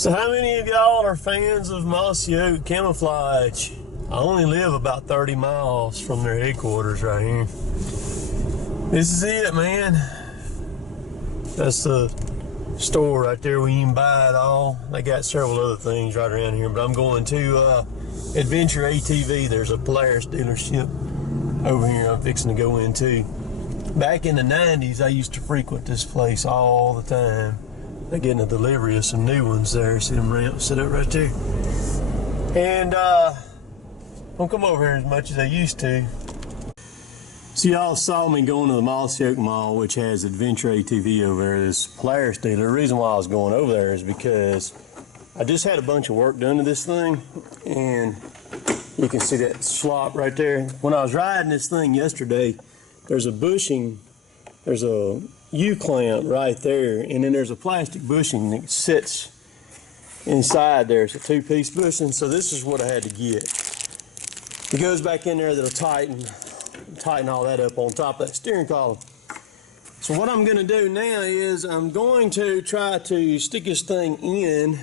So how many of y'all are fans of Mossy Oak Camouflage? I only live about 30 miles from their headquarters right here. This is it, man. That's the store right there where you can buy it all. They got several other things right around here, but I'm going to Adventure ATV. There's a Polaris dealership over here I'm fixing to go into. Back in the 90s, I used to frequent this place all the time. They're getting a delivery of some new ones there. See them ramps set up right there. And don't come over here as much as I used to. So y'all saw me going to the Mossy Oak Mall, which has Adventure ATV over there, this Polaris dealer. The reason why I was going over there is because I just had a bunch of work done to this thing, and you can see that slop right there. When I was riding this thing yesterday, there's a bushing, there's a U-clamp right there, and then there's a plastic bushing that sits inside there. It's a two-piece bushing, so this is what I had to get. It goes back in there, that'll tighten all that up on top of that steering column. So what I'm going to do now is I'm going to try to stick this thing in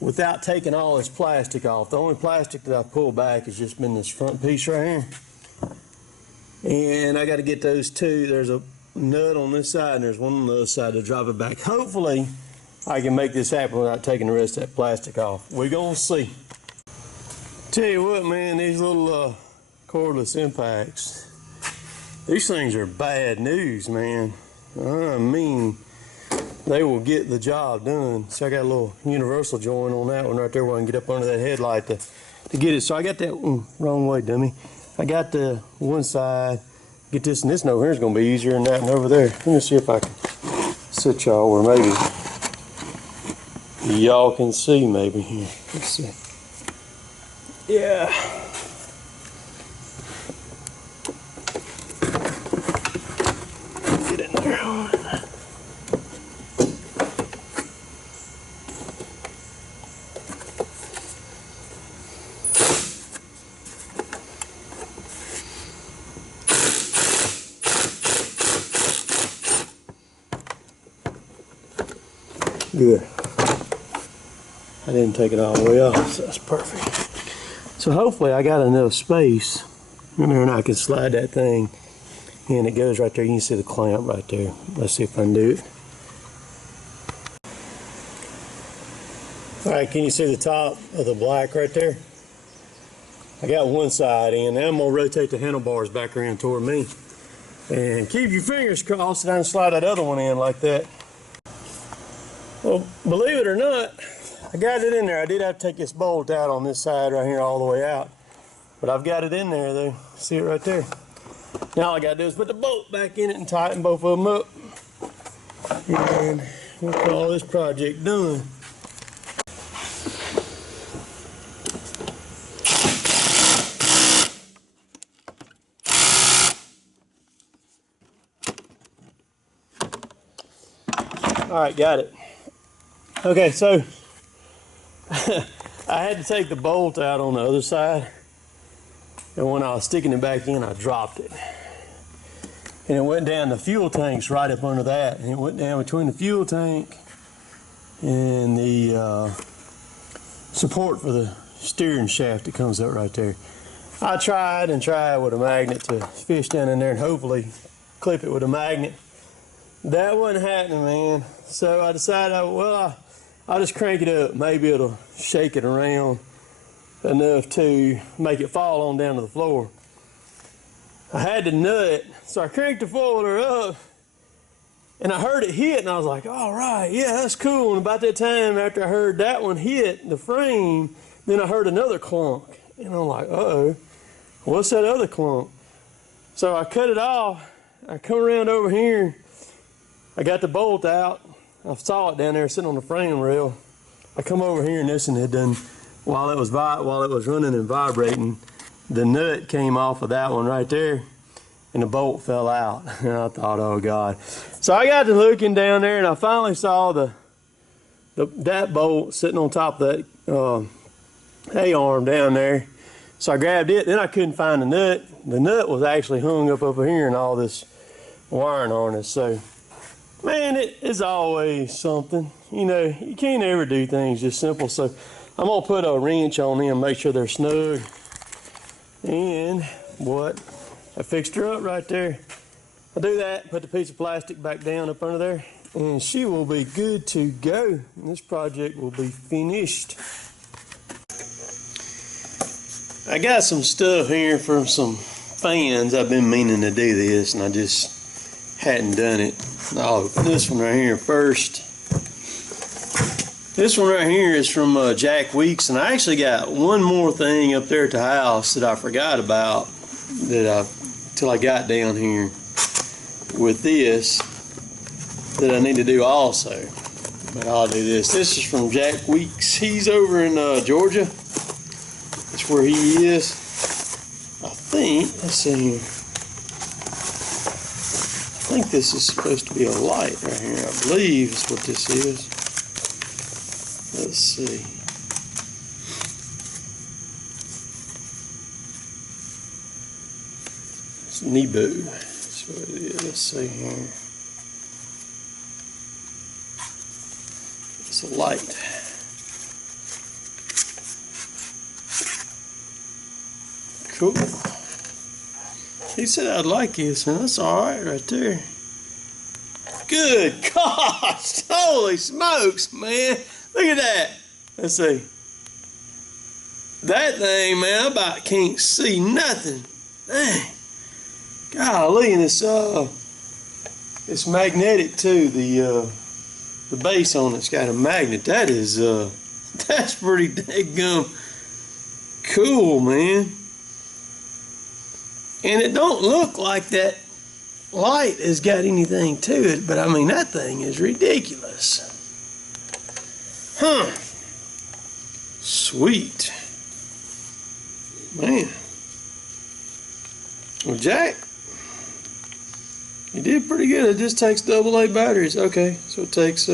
without taking all this plastic off. The only plastic that I pulled back has just been this front piece right here. And I got to get those two. There's a nut on this side and there's one on the other side to drop it back. Hopefully I can make this happen without taking the rest of that plastic off. We're going to see. Tell you what, man, these little cordless impacts, these things are bad news, man. I mean, they will get the job done. So I got a little universal joint on that one right there where I can get up under that headlight to get it. So I got that wrong way, dummy. I got the one side, get this, and this over here is going to be easier than that one over there. Let me see if I can sit y'all where maybe y'all can see maybe here. Let's see. Yeah. Get in there. Good. I didn't take it all the way off, so that's perfect. So hopefully I got enough space in there and I can slide that thing, and it goes right there. You can see the clamp right there. Let's see if I can do it. Alright, can you see the top of the black right there? I got one side in. Now I'm going to rotate the handlebars back around toward me. And keep your fingers crossed and slide that other one in like that. Well, believe it or not, I got it in there. I did have to take this bolt out on this side right here all the way out. But I've got it in there though. See it right there. Now all I got to do is put the bolt back in it and tighten both of them up. And we'll call this project done. Alright, got it. Okay, so I had to take the bolt out on the other side, and when I was sticking it back in, I dropped it. And it went down the fuel tanks right up under that, and it went down between the fuel tank and the support for the steering shaft that comes up right there. I tried and tried with a magnet to fish down in there and hopefully clip it with a magnet. That wasn't happening, man. So I decided, I'll just crank it up. Maybe it'll shake it around enough to make it fall on down to the floor. I had the nut, so I cranked the four-wheeler up, and I heard it hit, and I was like, all right, yeah, that's cool. And about that time, after I heard that one hit the frame, then I heard another clunk. And I'm like, uh-oh, what's that other clunk? So I cut it off. I come around over here. I got the bolt out. I saw it down there sitting on the frame rail. I come over here and this one had done, while it was running and vibrating, the nut came off of that one right there and the bolt fell out. And I thought, oh God. So I got to looking down there and I finally saw that bolt sitting on top of that A-arm down there. So I grabbed it, then I couldn't find the nut. The nut was actually hung up over here in all this wiring harness. So, man, it is always something. you know, you can't ever do things just simple. So I'm gonna put a wrench on them, make sure they're snug. And what? I fixed her up right there. I'll do that, put the piece of plastic back down up under there, and she will be good to go. And this project will be finished. I got some stuff here from some fans. I've been meaning to do this, and I just hadn't done it. I'll open this one right here first. This one right here is from Jack Weeks, and I actually got one more thing up there at the house that I forgot about till I got down here with this that I need to do also. But I'll do this. This is from Jack Weeks. He's over in Georgia. That's where he is. I think, let's see here. I think this is supposed to be a light right here. I believe is what this is. Let's see. It's Nebo. That's what it is. Let's see here. It's a light. Cool. He said I'd like this, and that's alright right there. Good gosh! Holy smokes, man! Look at that! Let's see. That thing, man, I about can't see nothing. Dang. Golly, and it's magnetic too. The base on it's got a magnet. That is that's pretty daggum cool, man. And it don't look like that light has got anything to it, but I mean, that thing is ridiculous. Huh. Sweet. Man. Well, Jack, you did pretty good. It just takes AA batteries. Okay, so it takes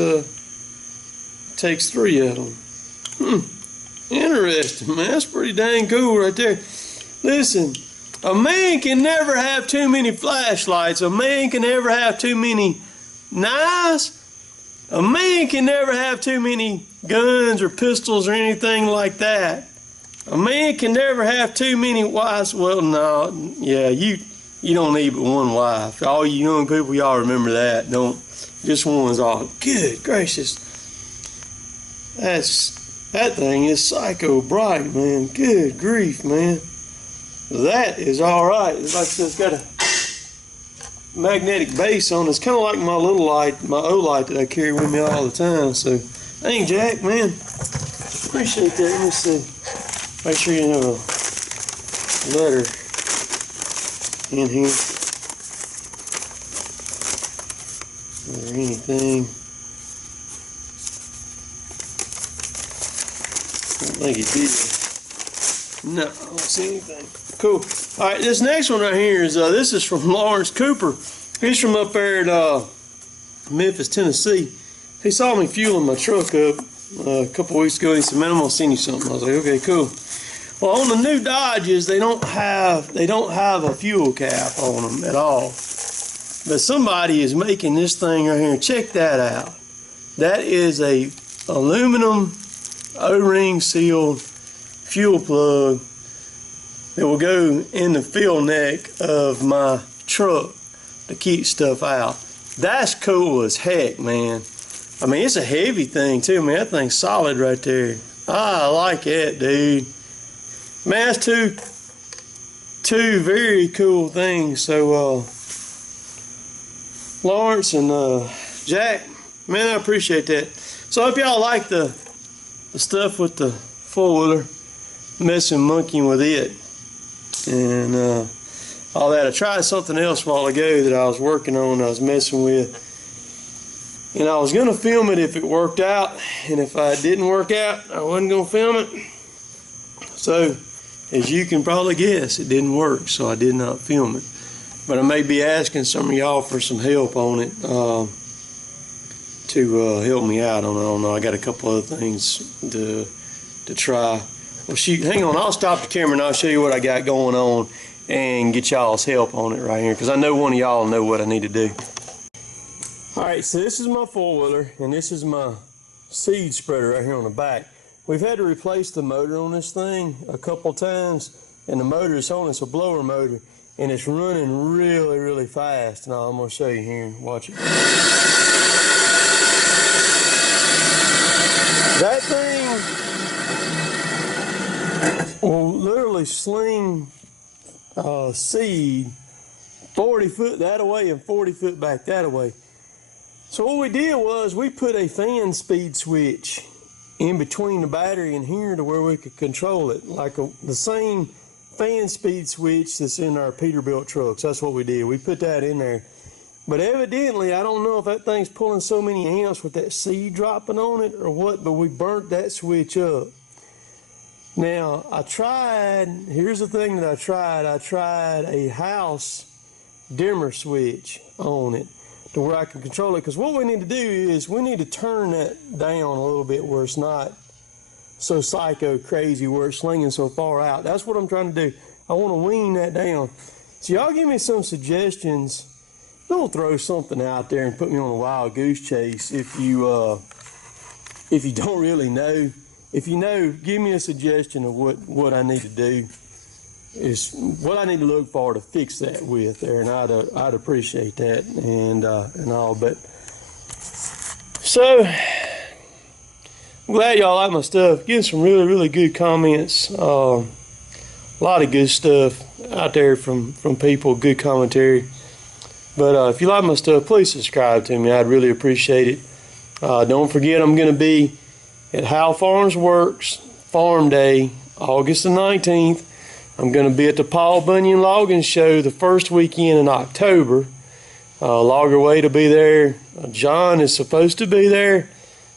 3 of them. Interesting, man. That's pretty dang cool right there. Listen. A man can never have too many flashlights. A man can never have too many knives. A man can never have too many guns or pistols or anything like that. A man can never have too many wives. Well, no, yeah, you don't need but one wife. All you young people, y'all remember that. Don't, just one's all. Good gracious. That thing is psycho bright, man. Good grief, man. That is alright. It's like it's got a magnetic base on it. It's kind of like my little light, my O light that I carry with me all the time. So, thank Jack, man. Appreciate that. Let me see. Make sure you have a letter in here. Or anything. I don't think he did. No, I don't see anything. Cool. All right, this next one right here is this is from Lawrence Cooper. He's from up there at Memphis, Tennessee. He saw me fueling my truck up a couple weeks ago. He said, "Man, I'm gonna send you something." I was like, "Okay, cool." Well, on the new Dodges, they don't have a fuel cap on them at all. But somebody is making this thing right here. Check that out. That is a aluminum O-ring sealed fuel plug that will go in the fill neck of my truck to keep stuff out. That's cool as heck, man. I mean, it's a heavy thing too, man. That thing's solid right there. I like it, dude. Man, that's two very cool things. So, Lawrence and Jack, man, I appreciate that. So I hope y'all like the stuff with the four-wheeler, messing monkeying with it, and all that. I tried something else a while ago that I was working on, I was messing with, and I was going to film it if it worked out, and if it didn't work out, I wasn't going to film it. So, as you can probably guess, it didn't work, so I did not film it. But I may be asking some of y'all for some help on it to help me out on it. I don't know. I got a couple other things to try. Well, shoot, hang on. I'll stop the camera and I'll show you what I got going on and get y'all's help on it right here, because I know one of y'all know what I need to do. All right, so this is my four-wheeler, and this is my seed spreader right here on the back. We've had to replace the motor on this thing a couple times, and the motor it's on, it's a blower motor, and it's running really, really fast. Now I'm going to show you here. Watch it. That thing will literally sling seed 40 foot that way and 40 foot back that way. So what we did was we put a fan speed switch in between the battery and here to where we could control it, like the same fan speed switch that's in our Peterbilt trucks. That's what we did. We put that in there. But evidently, I don't know if that thing's pulling so many amps with that seed dropping on it or what, but we burnt that switch up. Now, here's the thing that I tried a house dimmer switch on it to where I can control it, because what we need to do is we need to turn that down a little bit where it's not so psycho crazy, where it's slinging so far out. That's what I'm trying to do. I want to wean that down. So y'all give me some suggestions. Don't throw something out there and put me on a wild goose chase if you don't really know. If you know, give me a suggestion of what I need to do, is what I need to look for to fix that with there, and I'd appreciate that and all. But so I'm glad y'all like my stuff. Getting some really, really good comments. A lot of good stuff out there from people, good commentary. But if you like my stuff, please subscribe to me. I'd really appreciate it. Don't forget, I'm going to be at How Farms Works Farm Day, August the 19th. I'm going to be at the Paul Bunyan Logging Show the first weekend in October. Logger Wade will be there. John is supposed to be there.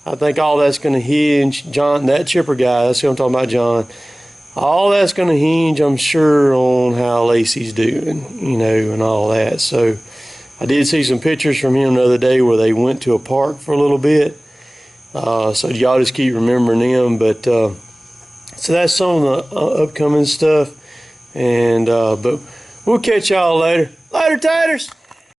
I think all that's going to hinge, John, that chipper guy, that's what I'm talking about, John. All that's going to hinge, I'm sure, on how Lacey's doing, you know, and all that. So I did see some pictures from him the other day where they went to a park for a little bit. So y'all just keep remembering them. But so that's some of the upcoming stuff. And but we'll catch y'all later. Later, taters.